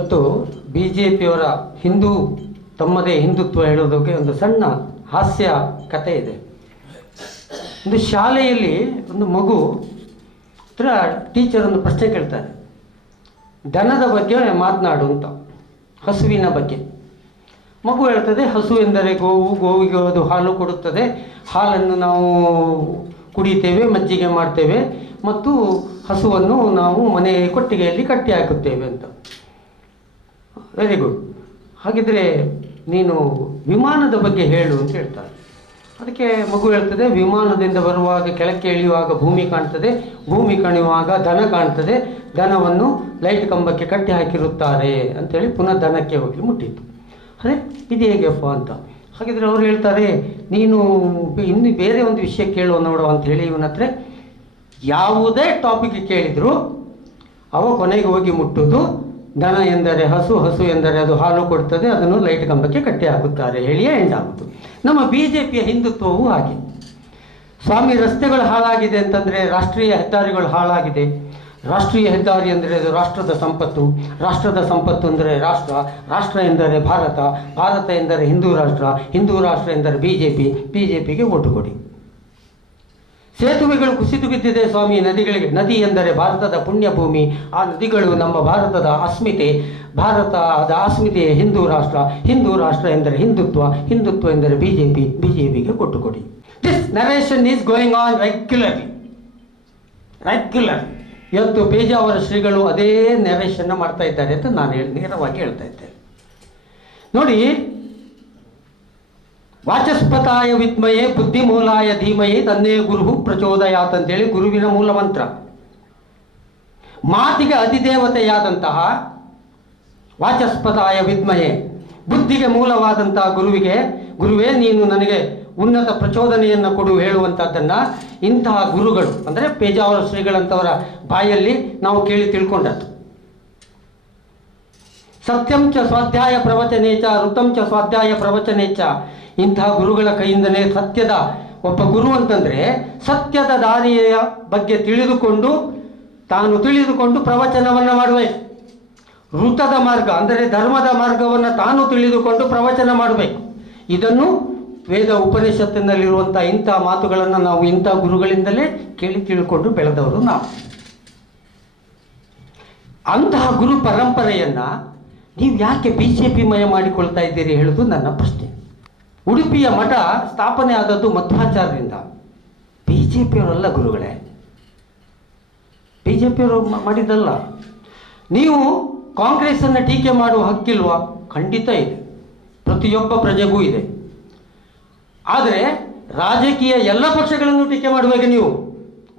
ಇವತ್ತು B J ಪಿಯವರ Hindu ತಮ್ಮದೇ ಹಿಂದುತ್ವ ಹೇಳೋದಕ್ಕೆ ಒಂದು ಸಣ್ಣ ಹಾಸ್ಯ ಕಥೆ ಇದೆ. ಒಂದು ಶಾಲೆಯಲ್ಲಿ ಒಂದು ಮಗು ಹತ್ರ ಟೀಚರ್ ಒಂದು ಪ್ರಶ್ನೆ ಕೇಳ್ತಾರೆ ದನದ ಬಗ್ಗೆ ಮಾತನಾಡು ಅಂತ, ಹಸುವಿನ ಬಗ್ಗೆ. ಮಗು ಹೇಳ್ತದೆ, ಹಸು ಎಂದರೆ ಗೋವು, ಗೋವಿಗೆ ಅದು ಹಾಲು ಕೊಡುತ್ತದೆ. ಹಾಲನ್ನು ನಾವು ಕುಡಿತೇವೆ, ಮಜ್ಜಿಗೆ ಮಾಡ್ತೇವೆ. ಮತ್ತು ಹಸುವನ್ನು ನಾವು ಮನೆ ಕೊಟ್ಟಿಗೆಯಲ್ಲಿ ಕಟ್ಟಿ ಹಾಕುತ್ತೇವೆ ಅಂತ. ವೆರಿ ಗುಡ್ ಹಾಗಿದ್ರೆ ನೀನು ವಿಮಾನದ ಬಗ್ಗೆ ಹೇಳು ಅಂತ ಹೇಳ್ತಾರೆ. ಅದಕ್ಕೆ ಮಗು ಹೇಳ್ತದೆ, ವಿಮಾನದಿಂದ ಬರುವಾಗ ಕೆಳಕ್ಕೆ ಇಳಿಯುವಾಗ ಭೂಮಿ ಕಾಣ್ತದೆ, ಭೂಮಿ ಕಾಣುವಾಗ ದನ ಕಾಣ್ತದೆ, ದನವನ್ನು ಲೈಟ್ ಕಂಬಕ್ಕೆ ಕಟ್ಟಿ ಹಾಕಿರುತ್ತಾರೆ ಅಂತೇಳಿ ಪುನಃ ದನಕ್ಕೆ ಹೋಗಿ ಮುಟ್ಟಿತು. ಅದೇ ಇದು ಹೇಗೆಪ್ಪ ಅಂತ. ಹಾಗಿದ್ರೆ ಅವ್ರು ಹೇಳ್ತಾರೆ, ನೀನು ಇನ್ನು ಬೇರೆ ಒಂದು ವಿಷಯ ಕೇಳುವ ನೋಡುವ ಅಂತ ಹೇಳಿ ಇವನ ಹತ್ರ. ಯಾವುದೇ ಟಾಪಿಕ್ ಕೇಳಿದ್ರು, ಅವ ಕೊನೆಗೆ ಹೋಗಿ ಮುಟ್ಟುವುದು ದನ ಎಂದರೆ ಹಸು ಹಸು ಎಂದರೆ ಅದು ಹಾಲು ಕೊಡ್ತದೆ, ಅದನ್ನು ಲೈಟ್ ಕಂಬಕ್ಕೆ ಕಟ್ಟಿ ಹಾಕುತ್ತಾರೆ. ಹೇಳಿಯೇ ಎಂಡ್ ಆಗುವುದು ನಮ್ಮ ಬಿ ಜೆ ಪಿಯ ಹಿಂದುತ್ವವು ಹಾಗೆ. ಸ್ವಾಮಿ, ರಸ್ತೆಗಳು ಹಾಳಾಗಿದೆ ಅಂತಂದರೆ ರಾಷ್ಟ್ರೀಯ ಹೆದ್ದಾರಿಗಳು ಹಾಳಾಗಿದೆ. ರಾಷ್ಟ್ರೀಯ ಹೆದ್ದಾರಿ ಅಂದರೆ ಅದು ರಾಷ್ಟ್ರದ ಸಂಪತ್ತು. ರಾಷ್ಟ್ರದ ಸಂಪತ್ತು ಅಂದರೆ ರಾಷ್ಟ್ರ. ರಾಷ್ಟ್ರ ಎಂದರೆ ಭಾರತ. ಭಾರತ ಎಂದರೆ ಹಿಂದೂ ರಾಷ್ಟ್ರ. ಹಿಂದೂ ರಾಷ್ಟ್ರ ಎಂದರೆ B J P B J ಪಿಗೆ ಓಟು ಕೊಡಿ ಸೇತುವೆಗಳು ಕುಸಿದು ಬಿದ್ದಿದೆ ಸ್ವಾಮಿ ನದಿಗಳಿಗೆ. ನದಿ ಎಂದರೆ ಭಾರತದ ಪುಣ್ಯಭೂಮಿ. ಆ ನದಿಗಳು ನಮ್ಮ ಭಾರತದ ಅಸ್ಮಿತೆ. ಭಾರತದ ಅಸ್ಮಿತೆ ಹಿಂದೂ ರಾಷ್ಟ್ರ. ಹಿಂದೂ ರಾಷ್ಟ್ರ ಎಂದರೆ ಹಿಂದುತ್ವ. ಹಿಂದುತ್ವ ಎಂದರೆ B J P B J ಪಿಗೆ ಕೊಟ್ಟು ಕೊಡಿ. This narration is going on regularly regularly ಇವತ್ತು ಬೇಜಾವರ ಶ್ರೀಗಳು ಅದೇ ನರೇಷನ್ನ ಮಾಡ್ತಾ ಇದ್ದಾರೆ ಅಂತ ನಾನು ನೇರವಾಗಿ ಹೇಳ್ತಾ ಇದ್ದೇನೆ. ನೋಡಿ ವಾಚಸ್ಪತಾಯ ವಿದ್ಮಯೇ ಬುದ್ಧಿಮೂಲಾಯ ಧೀಮಯೇ ತನ್ನೇ ಗುರು ಪ್ರಚೋದಯಾತ್ ಅಂತೇಳಿ ಗುರುವಿನ ಮೂಲ ಮಂತ್ರ. ಮಾತಿಗೆ ಅಧಿದೇವತೆಯಾದಂತಹ ವಾಚಸ್ಪತಾಯ ವಿದ್ಮಯೇ ಬುದ್ಧಿಗೆ ಮೂಲವಾದಂತಹ ಗುರುವಿಗೆ, ಗುರುವೇ ನೀನು ನನಗೆ ಉನ್ನತ ಪ್ರಚೋದನೆಯನ್ನು ಕೊಡು ಹೇಳುವಂಥದ್ದನ್ನ ಇಂತಹ ಗುರುಗಳು, ಅಂದರೆ ಪೇಜಾವರ ಶ್ರೀಗಳಂತವರ ಬಾಯಲ್ಲಿ ನಾವು ಕೇಳಿ ತಿಳ್ಕೊಂಡದ್ದು. ಸತ್ಯಂ ಚ ಸ್ವಾಧ್ಯಾಯ ಪ್ರವಚನೇಚ, ಋತಂ ಚ ಸ್ವಾಧ್ಯಾಯ ಪ್ರವಚನೇಚ ಇಂತಹ ಗುರುಗಳ ಕೈಯಿಂದಲೇ ಸತ್ಯದ ಒಬ್ಬ ಗುರು ಅಂತಂದರೆ ಸತ್ಯದ ದಾರಿಯ ಬಗ್ಗೆ ತಿಳಿದುಕೊಂಡು ತಾನು ತಿಳಿದುಕೊಂಡು ಪ್ರವಚನವನ್ನು ಮಾಡಬೇಕು ಋತದ ಮಾರ್ಗ ಅಂದರೆ ಧರ್ಮದ ಮಾರ್ಗವನ್ನು ತಾನು ತಿಳಿದುಕೊಂಡು ಪ್ರವಚನ ಮಾಡಬೇಕು ಇದನ್ನು ವೇದ ಉಪನಿಷತ್ತಿನಲ್ಲಿರುವಂಥ ಇಂಥ ಮಾತುಗಳನ್ನು ನಾವು ಇಂಥ ಗುರುಗಳಿಂದಲೇ ಕೇಳಿ ತಿಳ್ಕೊಂಡು ಬೆಳೆದವರು ನಾವು. ಅಂತಹ ಗುರು ಪರಂಪರೆಯನ್ನು ನೀವು ಯಾಕೆ ಬಿ ಜೆ ಪಿ ಮಯ ಮಾಡಿಕೊಳ್ತಾ ಇದ್ದೀರಿ ಹೇಳೋದು ನನ್ನ ಪ್ರಶ್ನೆ. ಉಡುಪಿಯ ಮಠ ಸ್ಥಾಪನೆ ಆದದ್ದು ಮಧ್ವಾಚಾರ್ಯರಿಂದ. ಬಿ ಜೆ ಪಿಯವರಲ್ಲ ಗುರುಗಳೇ. ಬಿ ಜೆ ಪಿಯವರು ಮಾಡಿದ್ದಲ್ಲ. ನೀವು ಕಾಂಗ್ರೆಸ್ಸನ್ನು ಟೀಕೆ ಮಾಡುವ ಹಕ್ಕಿಲ್ವಾ? ಖಂಡಿತ ಇದೆ. ಪ್ರತಿಯೊಬ್ಬ ಪ್ರಜೆಗೂ ಇದೆ. ಆದರೆ ರಾಜಕೀಯ ಎಲ್ಲ ಪಕ್ಷಗಳನ್ನು ಟೀಕೆ ಮಾಡುವಾಗ ನೀವು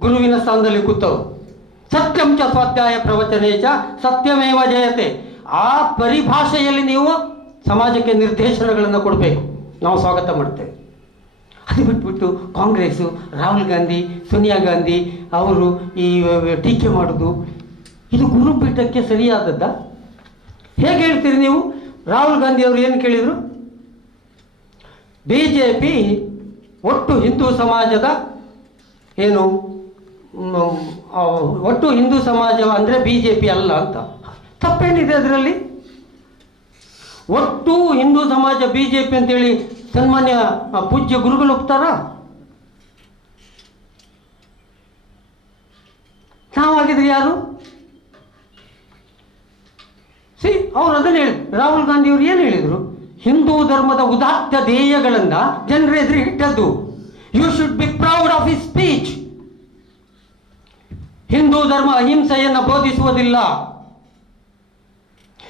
ಗುರುವಿನ ಸ್ಥಾನದಲ್ಲಿ ಕೂತವರು. ಸತ್ಯಂ ಚ ಸ್ವಾಧ್ಯಾಯ ಪ್ರವಚನೇ ಚ ಸತ್ಯಮೇವ ಜಯತೆ. ಆ ಪರಿಭಾಷೆಯಲ್ಲಿ ನೀವು ಸಮಾಜಕ್ಕೆ ನಿರ್ದೇಶನಗಳನ್ನು ಕೊಡಬೇಕು. ನಾವು ಸ್ವಾಗತ ಮಾಡ್ತೇವೆ ಅದು ಬಿಟ್ಬಿಟ್ಟು ಕಾಂಗ್ರೆಸ್ಸು, ರಾಹುಲ್ ಗಾಂಧಿ, ಸೋನಿಯಾ ಗಾಂಧಿ ಅವರು ಈ ಟೀಕೆ ಮಾಡೋದು. ಇದು ಗುರುಪೀಠಕ್ಕೆ ಸರಿಯಾದದ್ದ? ಹೇಗೆ ಹೇಳ್ತೀರಿ ನೀವು? ರಾಹುಲ್ ಗಾಂಧಿ ಅವರು ಏನು ಕೇಳಿದರು? ಬಿ ಜೆ ಪಿ ಒಟ್ಟು ಹಿಂದೂ ಸಮಾಜದ ಏನು ಒಟ್ಟು ಹಿಂದೂ ಸಮಾಜ ಅಂದರೆ ಬಿ ಜೆ ಪಿ ಅಲ್ಲ ಅಂತ. ತಪ್ಪೇನಿದೆ ಅದರಲ್ಲಿ? ಒಟ್ಟು ಹಿಂದೂ ಸಮಾಜ ಬಿ ಜೆ ಪಿ ಅಂತೇಳಿ ಸನ್ಮಾನ್ಯ ಪೂಜ್ಯ ಗುರುಗಳು ಒಪ್ತಾರಾ? ನಾವಾಗಿದ್ರೆ ಯಾರು? ಸಿ, ಅವ್ರು ಅದನ್ನು ಹೇಳಿ, ರಾಹುಲ್ ಗಾಂಧಿ ಅವರು ಏನು ಹೇಳಿದರು? ಹಿಂದೂ ಧರ್ಮದ ಉದಾತ್ತ ಧ್ಯೇಯಗಳನ್ನ ಜನರ ಎದುರು ಇಟ್ಟದ್ದು. You should be proud of his speech Hindu ಧರ್ಮ ಅಹಿಂಸೆಯನ್ನು ಬೋಧಿಸುವುದಿಲ್ಲ.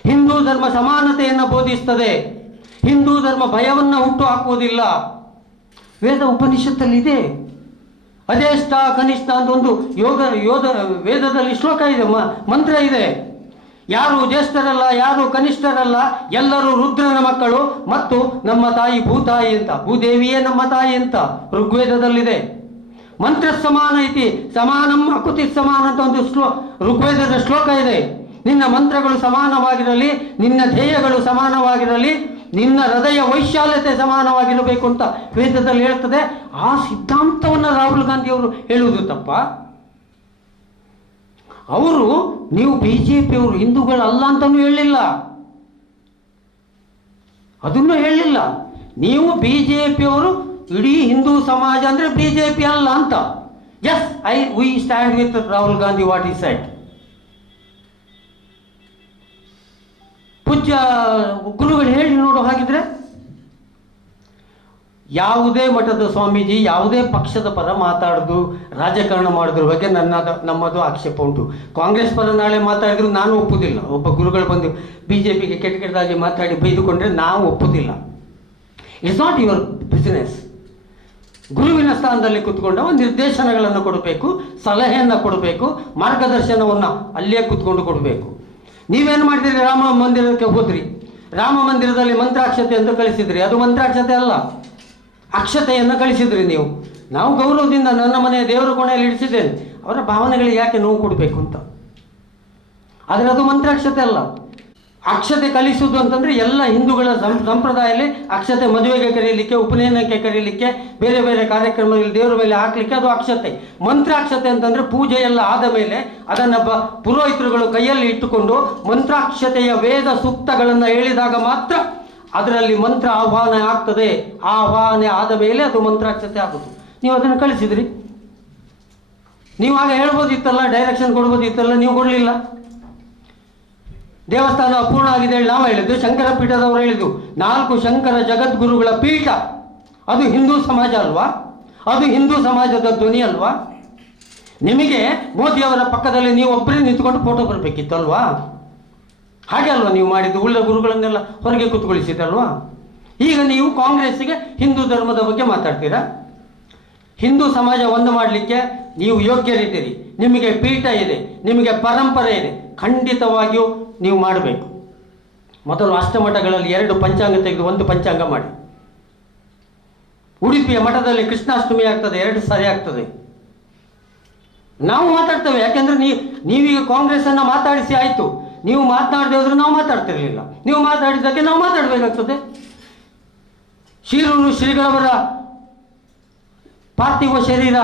ಹಿಂದೂ ಧರ್ಮ ಸಮಾನತೆಯನ್ನು ಬೋಧಿಸ್ತದೆ. ಹಿಂದೂ ಧರ್ಮ ಭಯವನ್ನು ಹುಟ್ಟು ಹಾಕುವುದಿಲ್ಲ. ವೇದ ಉಪನಿಷತ್ತಲ್ಲಿದೆ. ಅದೇಷ್ಟ ಕನಿಷ್ಠ ಅಂತ ಒಂದು ಯೋಗ, ಯೋಧ, ವೇದದಲ್ಲಿ ಶ್ಲೋಕ ಇದೆ ಮಂತ್ರ ಇದೆ. ಯಾರು ಜ್ಯೇಷ್ಠರಲ್ಲ, ಯಾರು ಕನಿಷ್ಠರಲ್ಲ, ಎಲ್ಲರೂ ರುದ್ರನ ಮಕ್ಕಳು ಮತ್ತು ನಮ್ಮ ತಾಯಿ ಭೂತಾಯಿ ಅಂತ, ಭೂದೇವಿಯೇ ನಮ್ಮ ತಾಯಿ ಅಂತ ಋಗ್ವೇದದಲ್ಲಿದೆ. ಮಂತ್ರ ಸಮಾನ ಐತಿ ಸಮಾನಂ ಅಕುತಿ ಸಮಾನ ಅಂತ ಒಂದು ಶ್ಲೋ, ಋಗ್ವೇದದ ಶ್ಲೋಕ ಇದೆ. ನಿನ್ನ ಮಂತ್ರಗಳು ಸಮಾನವಾಗಿರಲಿ, ನಿನ್ನ ಧ್ಯೇಯಗಳು ಸಮಾನವಾಗಿರಲಿ, ನಿನ್ನ ಹೃದಯ ವೈಶಾಲ್ಯತೆ ಸಮಾನವಾಗಿರಬೇಕು ಅಂತ ವೇದದಲ್ಲಿ ಹೇಳ್ತದೆ. ಆ ಸಿದ್ಧಾಂತವನ್ನು ರಾಹುಲ್ ಗಾಂಧಿಯವರು ಹೇಳುವುದು ತಪ್ಪ. ಅವರು, ನೀವು ಬಿ ಜೆ ಪಿಯವರು ಹಿಂದೂಗಳಲ್ಲ ಅಂತಲೂ ಹೇಳಲಿಲ್ಲ ಅದನ್ನು ಹೇಳಲಿಲ್ಲ ನೀವು ಬಿ ಜೆ ಪಿಯವರು ಇಡೀ ಹಿಂದೂ ಸಮಾಜ ಅಂದರೆ ಬಿ ಜೆ ಪಿ ಅಲ್ಲ ಅಂತ. Yes I we stand with Rahul Gandhi what is side ಪೂಜ್ಯ ಗುರುಗಳು ಹೇಳಿ ನೋಡು ಹಾಗಿದ್ರೆ. ಯಾವುದೇ ಮಠದ ಸ್ವಾಮೀಜಿ, ಯಾವುದೇ ಪಕ್ಷದ ಪರ ಮಾತಾಡೋದು, ರಾಜಕಾರಣ ಮಾಡೋದ್ರ ಬಗ್ಗೆ ನನ್ನದು ನಮ್ಮದು ಆಕ್ಷೇಪ ಉಂಟು. ಕಾಂಗ್ರೆಸ್ ಪರ ನಾಳೆ ಮಾತಾಡಿದ್ರು ನಾನು ಒಪ್ಪುದಿಲ್ಲ. ಒಬ್ಬ ಗುರುಗಳು ಬಂದು ಬಿ ಜೆ ಪಿಗೆ ಕೆಟ್ಟ ಕೆಟ್ಟದಾಗಿ ಮಾತಾಡಿ ಬೈದುಕೊಂಡ್ರೆ ನಾವು ಒಪ್ಪುದಿಲ್ಲ. ಇಟ್ಸ್ ನಾಟ್ ಯುವರ್ ಬಿಸ್ನೆಸ್ ಗುರುವಿನ ಸ್ಥಾನದಲ್ಲಿ ಕೂತ್ಕೊಂಡು ಒಂದು ನಿರ್ದೇಶನಗಳನ್ನು ಕೊಡಬೇಕು, ಸಲಹೆಯನ್ನು ಕೊಡಬೇಕು, ಮಾರ್ಗದರ್ಶನವನ್ನು ಅಲ್ಲೇ ಕೂತ್ಕೊಂಡು ಕೊಡಬೇಕು. ನೀವೇನು ಮಾಡಿದ್ರಿ ರಾಮ ಮಂದಿರಕ್ಕೆ ಹೋದ್ರಿ. ರಾಮ ಮಂದಿರದಲ್ಲಿ ಮಂತ್ರಾಕ್ಷತೆ ಅಂತ ಕಳಿಸಿದ್ರಿ. ಅದು ಮಂತ್ರಾಕ್ಷತೆ ಅಲ್ಲ. ಅಕ್ಷತೆಯನ್ನು ಕಳಿಸಿದ್ರಿ ನೀವು. ನಾವು ಗೌರವದಿಂದ ನನ್ನ ಮನೆಯ ದೇವರ ಕೋಣೆಯಲ್ಲಿ ಇಡಿಸಿದ್ದೇನೆ ಅವರ ಭಾವನೆಗಳಿಗೆ ಯಾಕೆ ನೋವು ಕೊಡಬೇಕು ಅಂತ? ಆದರೆ ಅದು ಮಂತ್ರಾಕ್ಷತೆ ಅಲ್ಲ. ಅಕ್ಷತೆ ಕಲಿಸುವುದು ಅಂತಂದರೆ ಎಲ್ಲ ಹಿಂದೂಗಳ ಸಂಪ್ರದಾಯದಲ್ಲಿ ಅಕ್ಷತೆ ಮದುವೆಗೆ ಕರೀಲಿಕ್ಕೆ, ಉಪನಯನಕ್ಕೆ ಕರೀಲಿಕ್ಕೆ, ಬೇರೆ ಬೇರೆ ಕಾರ್ಯಕ್ರಮದಲ್ಲಿ ದೇವರ ಮೇಲೆ ಹಾಕಲಿಕ್ಕೆ ಅದು ಅಕ್ಷತೆ. ಮಂತ್ರಾಕ್ಷತೆ ಅಂತಂದರೆ ಪೂಜೆ ಎಲ್ಲ ಆದ ಮೇಲೆ ಅದನ್ನು ಬ ಪುರೋಹಿತರುಗಳು ಕೈಯಲ್ಲಿ ಇಟ್ಟುಕೊಂಡು ಮಂತ್ರಾಕ್ಷತೆಯ ವೇದ ಸೂಕ್ತಗಳನ್ನು ಹೇಳಿದಾಗ ಮಾತ್ರ ಅದರಲ್ಲಿ ಮಂತ್ರ ಆಹ್ವಾನ ಆಗ್ತದೆ. ಆಹ್ವಾನ ಆದ ಮೇಲೆ ಅದು ಮಂತ್ರಾಕ್ಷತೆ ಆಗುತ್ತೆ ನೀವು ಅದನ್ನು ಕಳಿಸಿದ್ರಿ. ನೀವು ಆಗ ಹೇಳ್ಬೋದಿತ್ತಲ್ಲ ಡೈರೆಕ್ಷನ್ ಕೊಡ್ಬೋದಿತ್ತಲ್ಲ, ನೀವು ಕೊಡಲಿಲ್ಲ. ದೇವಸ್ಥಾನ ಅಪೂರ್ಣ ಆಗಿದೆ ಹೇಳಿ ನಾವು ಹೇಳಿದ್ದು ಶಂಕರ ಪೀಠದವರು ಹೇಳಿದ್ದು. ನಾಲ್ಕು ಶಂಕರ ಜಗದ್ಗುರುಗಳ ಪೀಠ. ಅದು ಹಿಂದೂ ಸಮಾಜ ಅಲ್ವಾ? ಅದು ಹಿಂದೂ ಸಮಾಜದ ಧ್ವನಿ ಅಲ್ವಾ? ನಿಮಗೆ ಮೋದಿಯವರ ಪಕ್ಕದಲ್ಲಿ ನೀವು ಒಬ್ಬರೇ ನಿಂತ್ಕೊಂಡು ಫೋಟೋ ಬರಬೇಕಿತ್ತು ಅಲ್ವಾ? ಹಾಗೆ ಅಲ್ವಾ ನೀವು ಮಾಡಿದ್ದು? ಉಳ್ಳ ಗುರುಗಳನ್ನೆಲ್ಲ ಹೊರಗೆ ಕೂತ್ಕೊಳಿಸಿದ್ದಲ್ವಾ? ಈಗ ನೀವು ಕಾಂಗ್ರೆಸ್ಸಿಗೆ ಹಿಂದೂ ಧರ್ಮದ ಬಗ್ಗೆ ಮಾತಾಡ್ತೀರಾ? ಹಿಂದೂ ಸಮಾಜ ಒಂದು ಮಾಡಲಿಕ್ಕೆ ನೀವು ಯೋಗ್ಯರಿದ್ದೀರಿ. ನಿಮಗೆ ಪೀಠ ಇದೆ, ನಿಮಗೆ ಪರಂಪರೆ ಇದೆ, ಖಂಡಿತವಾಗಿಯೂ ನೀವು ಮಾಡಬೇಕು. ಮೊದಲು ಅಷ್ಟಮಠಗಳಲ್ಲಿ ಎರಡು ಪಂಚಾಂಗ ತೆಗೆದು ಒಂದು ಪಂಚಾಂಗ ಮಾಡಿ. ಉಡುಪಿಯ ಮಠದಲ್ಲಿ ಕೃಷ್ಣಾಷ್ಟಮಿ ಆಗ್ತದೆ, ಎರಡು ಸಾರಿ ಆಗ್ತದೆ. ನಾವು ಮಾತಾಡ್ತೇವೆ, ಯಾಕೆಂದ್ರೆ ನೀವು ನೀವೀಗ ಕಾಂಗ್ರೆಸ್ಸನ್ನು ಮಾತಾಡಿಸಿ ಆಯಿತು. ನೀವು ಮಾತನಾಡದೆ ನಾವು ಮಾತಾಡ್ತಿರಲಿಲ್ಲ. ನೀವು ಮಾತಾಡಿದ್ದಕ್ಕೆ ನಾವು ಮಾತಾಡಬೇಕಾಗ್ತದೆ. ಶಿರೂರು ಶ್ರೀಗಳವರ ಪಾರ್ಥಿವ ಶರೀರ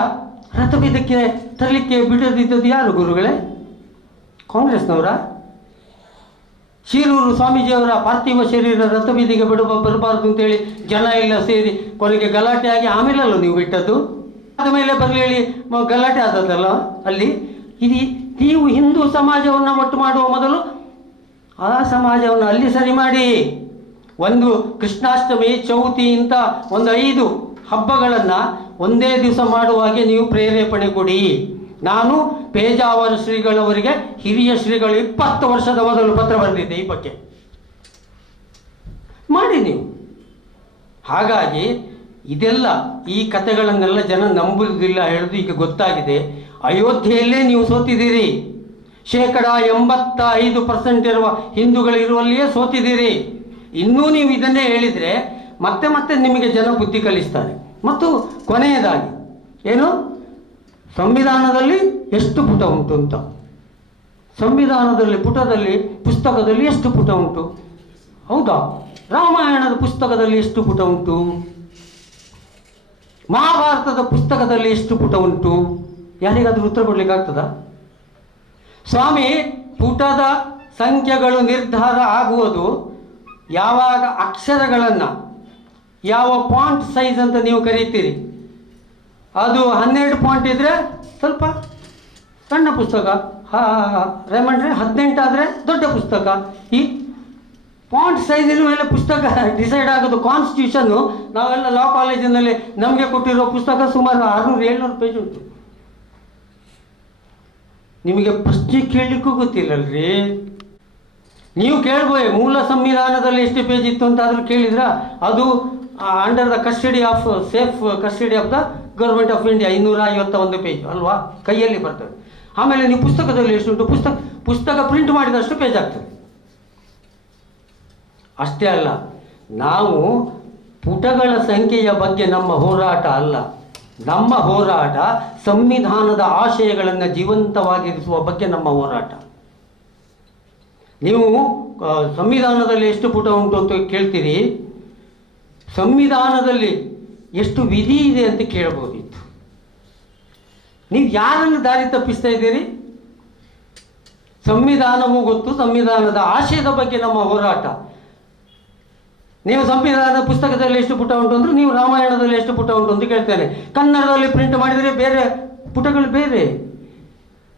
ರಥಭೇದಕ್ಕೆ ತರಲಿಕ್ಕೆ ಬಿಡದಿದ್ದದ್ದು ಯಾರು ಗುರುಗಳೇ? ಕಾಂಗ್ರೆಸ್ನವರ? ಶಿರೂರು ಸ್ವಾಮೀಜಿಯವರ ಪಾರ್ಥಿವ ಶರೀರ ರಥಬೀದಿಗೆ ಬಿಡುವ ಬರಬಾರದು ಅಂತೇಳಿ ಜನ ಎಲ್ಲ ಸೇರಿ ಕೊನೆಗೆ ಗಲಾಟೆ ಆಗಿ ಆಮೇಲಲ್ಲ ನೀವು ಬಿಟ್ಟದ್ದು? ಅದ ಮೇಲೆ ಬರಲಿ ಗಲಾಟೆ ಆದದ್ದಲ್ಲ ಅಲ್ಲಿ? ಇದು ನೀವು ಹಿಂದೂ ಸಮಾಜವನ್ನು ಒಟ್ಟು ಮಾಡುವ ಮೊದಲು ಆ ಸಮಾಜವನ್ನು ಅಲ್ಲಿ ಸರಿ ಮಾಡಿ. ಒಂದು ಕೃಷ್ಣಾಷ್ಟಮಿ ಚೌತಿ ಇಂಥ ಒಂದು ಐದು ಹಬ್ಬಗಳನ್ನು ಒಂದೇ ದಿವಸ ಮಾಡುವ ಹಾಗೆ ನೀವು ಪ್ರೇರೇಪಣೆ ಕೊಡಿ. ನಾನು ಪೇಜಾವರ ಶ್ರೀಗಳವರಿಗೆ, ಹಿರಿಯ ಶ್ರೀಗಳು ಇಪ್ಪತ್ತು ವರ್ಷದ ಮೊದಲು ಪತ್ರ ಬಂದಿದ್ದೆ ಈ ಬಗ್ಗೆ ಮಾಡಿ ನೀವು. ಹಾಗಾಗಿ ಇದೆಲ್ಲ ಈ ಕಥೆಗಳನ್ನೆಲ್ಲ ಜನ ನಂಬುವುದಿಲ್ಲ ಹೇಳೋದು ಈಗ ಗೊತ್ತಾಗಿದೆ. ಅಯೋಧ್ಯೆಯಲ್ಲೇ ನೀವು ಸೋತಿದ್ದೀರಿ. ಶೇಕಡ ಎಂಬತ್ತ ಐದು ಪರ್ಸೆಂಟ್ ಇರುವ ಹಿಂದೂಗಳಿರುವಲ್ಲಿಯೇ ಸೋತಿದ್ದೀರಿ. ಇನ್ನೂ ನೀವು ಇದನ್ನೇ ಹೇಳಿದರೆ ಮತ್ತೆ ಮತ್ತೆ ನಿಮಗೆ ಜನ ಬುದ್ಧಿ ಕಲಿಸ್ತಾರೆ. ಮತ್ತು ಕೊನೆಯದಾಗಿ, ಏನು? ಸಂವಿಧಾನದಲ್ಲಿ ಎಷ್ಟು ಪುಟ ಉಂಟು ಅಂತ. ಸಂವಿಧಾನದಲ್ಲಿ, ಪುಟದಲ್ಲಿ, ಪುಸ್ತಕದಲ್ಲಿ ಎಷ್ಟು ಪುಟ ಉಂಟು? ಹೌದಾ? ರಾಮಾಯಣದ ಪುಸ್ತಕದಲ್ಲಿ ಎಷ್ಟು ಪುಟ ಉಂಟು? ಮಹಾಭಾರತದ ಪುಸ್ತಕದಲ್ಲಿ ಎಷ್ಟು ಪುಟ ಉಂಟು? ಯಾರಿಗಾದರೂ ಉತ್ತರ ಕೊಡ್ಲಿಕ್ಕೆ ಆಗ್ತದಾ ಸ್ವಾಮಿ, ಪುಟದ ಸಂಖ್ಯೆಗಳು ನಿರ್ಧಾರ ಆಗುವುದು ಯಾವಾಗ ಅಕ್ಷರಗಳನ್ನು ಯಾವ ಪಾಯಿಂಟ್ ಸೈಜ್ ಅಂತ ನೀವು ಕರೀತೀರಿ? ಅದು ಹನ್ನೆರಡು ಪಾಯಿಂಟ್ ಇದ್ದರೆ ಸ್ವಲ್ಪ ಸಣ್ಣ ಪುಸ್ತಕ. ರೇಮಂಡ್ರೆ ಹದಿನೆಂಟು ಆದರೆ ದೊಡ್ಡ ಪುಸ್ತಕ. ಈ ಪಾಂಟ್ ಸೈಜಿನ ಮೇಲೆ ಪುಸ್ತಕ ಡಿಸೈಡ್ ಆಗೋದು ಕಾನ್ಸ್ಟಿಟ್ಯೂಷನ್ನು ನಾವೆಲ್ಲ ಲಾ ಕಾಲೇಜಿನಲ್ಲಿ ನಮಗೆ ಕೊಟ್ಟಿರೋ ಪುಸ್ತಕ ಸುಮಾರು ಆರುನೂರು, ಏಳ್ನೂರು ಪೇಜ್ ಉಂಟು. ನಿಮಗೆ ಪ್ರಶ್ನೆ ಕೇಳಲಿಕ್ಕೂ ಗೊತ್ತಿಲ್ಲಲ್ರಿ? ನೀವು ಕೇಳ್ಬೋಯ್, ಮೂಲ ಸಂವಿಧಾನದಲ್ಲಿ ಎಷ್ಟು ಪೇಜ್ ಇತ್ತು ಅಂತ ಆದರೂ ಕೇಳಿದ್ರ? ಅದು under the custody of safe custody of the government of India ಇನ್ನೂರ ಐವತ್ತ ಒಂದು ಪೇಜ್ ಅಲ್ವಾ? ಕೈಯಲ್ಲಿ ಬರ್ತದೆ. ಆಮೇಲೆ ನೀವು ಪುಸ್ತಕದಲ್ಲಿ ಎಷ್ಟುಂಟು ಪುಸ್ತಕ ಪುಸ್ತಕ ಪ್ರಿಂಟ್ ಮಾಡಿದಷ್ಟು ಪೇಜ್ ಆಗ್ತದೆ. ಅಷ್ಟೇ ಅಲ್ಲ, ನಾವು ಪುಟಗಳ ಸಂಖ್ಯೆಯ ಬಗ್ಗೆ ನಮ್ಮ ಹೋರಾಟ ಅಲ್ಲ. ನಮ್ಮ ಹೋರಾಟ ಸಂವಿಧಾನದ ಆಶಯಗಳನ್ನು ಜೀವಂತವಾಗಿರಿಸುವ ಬಗ್ಗೆ ನಮ್ಮ ಹೋರಾಟ. ನೀವು ಸಂವಿಧಾನದಲ್ಲಿ ಎಷ್ಟು ಪುಟ ಉಂಟು ಅಂತ ಕೇಳ್ತೀರಿ? ಸಂವಿಧಾನದಲ್ಲಿ ಎಷ್ಟು ವಿಧಿ ಇದೆ ಅಂತ ಕೇಳಬಹುದಿತ್ತು. ನೀವು ಯಾರನ್ನು ದಾರಿ ತಪ್ಪಿಸ್ತಾ ಇದ್ದೀರಿ? ಸಂವಿಧಾನವೂ ಗೊತ್ತು, ಸಂವಿಧಾನದ ಆಶಯದ ಬಗ್ಗೆ ನಮ್ಮ ಹೋರಾಟ. ನೀವು ಸಂವಿಧಾನದ ಪುಸ್ತಕದಲ್ಲಿ ಎಷ್ಟು ಪುಟ ಉಂಟು ಅಂದ್ರೆ ನೀವು ರಾಮಾಯಣದಲ್ಲಿ ಎಷ್ಟು ಪುಟ ಉಂಟು ಅಂತ ಕೇಳ್ತೇನೆ. ಕನ್ನಡದಲ್ಲಿ ಪ್ರಿಂಟ್ ಮಾಡಿದರೆ ಬೇರೆ ಪುಟಗಳು ಬೇರೆ.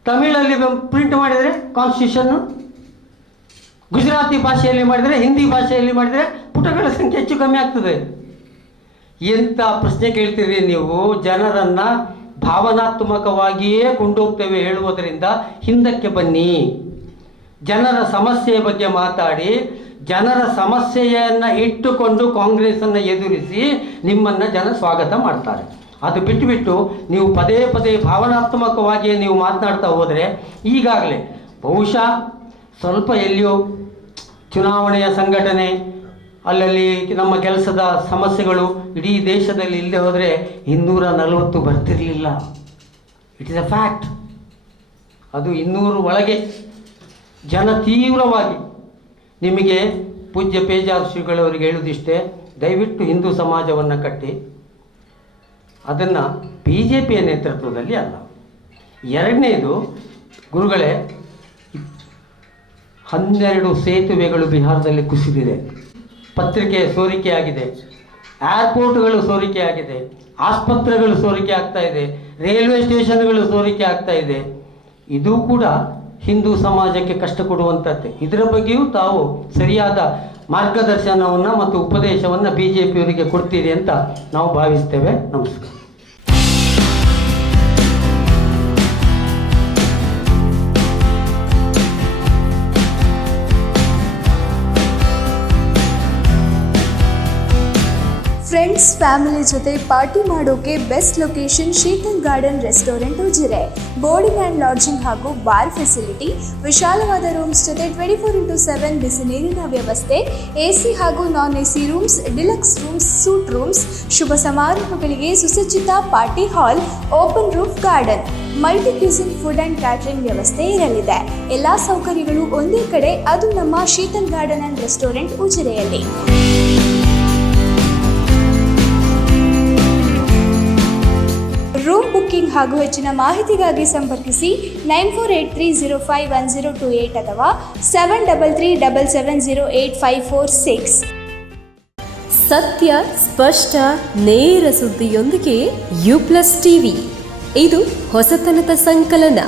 ತಮಿಳಲ್ಲಿ ಪ್ರಿಂಟ್ ಮಾಡಿದರೆ ಕಾನ್ಸ್ಟಿಟ್ಯೂಷನ್ನು ಗುಜರಾತಿ ಭಾಷೆಯಲ್ಲಿ ಮಾಡಿದರೆ, ಹಿಂದಿ ಭಾಷೆಯಲ್ಲಿ ಮಾಡಿದರೆ ಪುಟಗಳ ಸಂಖ್ಯೆ ಹೆಚ್ಚು ಕಮ್ಮಿ ಆಗ್ತದೆ. ಎಂಥ ಪ್ರಶ್ನೆ ಕೇಳ್ತೀರಿ ನೀವು? ಜನರನ್ನು ಭಾವನಾತ್ಮಕವಾಗಿಯೇ ಕೊಂಡೋಗ್ತೇವೆ ಹೇಳುವುದರಿಂದ ಹಿಂದಕ್ಕೆ ಬನ್ನಿ. ಜನರ ಸಮಸ್ಯೆಯ ಬಗ್ಗೆ ಮಾತಾಡಿ, ಜನರ ಸಮಸ್ಯೆಯನ್ನು ಇಟ್ಟುಕೊಂಡು ಕಾಂಗ್ರೆಸ್ಸನ್ನು ಎದುರಿಸಿ ನಿಮ್ಮನ್ನು ಜನ ಸ್ವಾಗತ ಮಾಡ್ತಾರೆ. ಅದು ಬಿಟ್ಟುಬಿಟ್ಟು ನೀವು ಪದೇ ಪದೇ ಭಾವನಾತ್ಮಕವಾಗಿಯೇ ನೀವು ಮಾತನಾಡ್ತಾ ಹೋದರೆ ಈಗಾಗಲೇ ಬಹುಶಃ ಸ್ವಲ್ಪ ಎಲ್ಲಿಯೂ ಚುನಾವಣೆಯ ಸಂಘಟನೆ, ಅಲ್ಲಲ್ಲಿ ನಮ್ಮ ಕೆಲಸದ ಸಮಸ್ಯೆಗಳು ಇಡೀ ದೇಶದಲ್ಲಿ ಇಲ್ಲದೆ ಹೋದರೆ ಇನ್ನೂರ ನಲವತ್ತು ಬರ್ತಿರಲಿಲ್ಲ. ಇಟ್ ಇಸ್ ಅ ಫ್ಯಾಕ್ಟ್ ಅದು ಇನ್ನೂರು ಒಳಗೆ ಜನ ತೀವ್ರವಾಗಿ ನಿಮಗೆ ಪೂಜ್ಯ ಪೇಜಾರ್ ಶ್ರೀಗಳವರಿಗೆ ಹೇಳುವುದಿಷ್ಟೇ ದಯವಿಟ್ಟು ಹಿಂದೂ ಸಮಾಜವನ್ನು ಕಟ್ಟಿ. ಅದನ್ನು ಬಿ ಜೆ ಪಿಯ ನೇತೃತ್ವದಲ್ಲಿ ಅಲ್ಲ. ಎರಡನೇದು ಗುರುಗಳೇ ಹನ್ನೆರಡು ಸೇತುವೆಗಳು ಬಿಹಾರದಲ್ಲಿ ಕುಸಿದಿದೆ. ಪತ್ರಿಕೆ ಸೋರಿಕೆಯಾಗಿದೆ. ಏರ್ಪೋರ್ಟ್ಗಳು ಸೋರಿಕೆಯಾಗಿದೆ. ಆಸ್ಪತ್ರೆಗಳು ಸೋರಿಕೆ ಆಗ್ತಾ ಇದೆ. ರೈಲ್ವೆ ಸ್ಟೇಷನ್ಗಳು ಸೋರಿಕೆ ಆಗ್ತಾ ಇದೆ. ಇದು ಕೂಡ ಹಿಂದೂ ಸಮಾಜಕ್ಕೆ ಕಷ್ಟ ಕೊಡುವಂಥದ್ದೇ. ಇದರ ಬಗ್ಗೆಯೂ ತಾವು ಸರಿಯಾದ ಮಾರ್ಗದರ್ಶನವನ್ನು ಮತ್ತು ಉಪದೇಶವನ್ನು ಬಿ ಜೆ ಪಿಯವರಿಗೆ ಕೊಡ್ತೀರಿ ಅಂತ ನಾವು ಭಾವಿಸ್ತೇವೆ. ನಮಸ್ಕಾರ. ಫ್ರೆಂಡ್ಸ್ ಫ್ಯಾಮಿಲಿ ಜೊತೆ ಪಾರ್ಟಿ ಮಾಡೋಕೆ best location Sheetal garden restaurant Ujire. Boarding and lodging ಹಾಗೂ ಬಾರ್ ಫೆಸಿಲಿಟಿ ವಿಶಾಲವಾದ ರೂಮ್ಸ್ ಜೊತೆ ಟ್ವೆಂಟಿ ಫೋರ್ ಇಂಟು ಸೆವೆನ್ ಬಿಸಿ ನೀರಿನ ವ್ಯವಸ್ಥೆ ಎ ಸಿ ಹಾಗೂ non A C rooms deluxe rooms suite rooms ಶುಭ ಸಮಾರಂಭಗಳಿಗೆ ಸುಸಜ್ಜಿತ party hall open roof garden multi cuisine food and catering ವ್ಯವಸ್ಥೆ ಇರಲಿದೆ. ಎಲ್ಲ ಸೌಕರ್ಯಗಳು ಒಂದೇ ಕಡೆ, ಅದು ನಮ್ಮ ಶೀತಲ್ ಗಾರ್ಡನ್ ಆ್ಯಂಡ್ ರೆಸ್ಟೋರೆಂಟ್ ಉಜಿರೆಯಲ್ಲಿ. ರೂಮ್ ಬುಕ್ಕಿಂಗ್ ಹಾಗೂ ಹೆಚ್ಚಿನ ಮಾಹಿತಿಗಾಗಿ ಸಂಪರ್ಕಿಸಿ nine four eight three zero five one zero two eight ಅಥವಾ seven double three double seven zero eight five four six. ಸತ್ಯ, ಸ್ಪಷ್ಟ, ನೇರ ಸುದ್ದಿಯೊಂದಿಗೆ ಯು ಪ್ಲಸ್ ಟಿವಿ. ಇದು ಹೊಸತನದ ಸಂಕಲನ.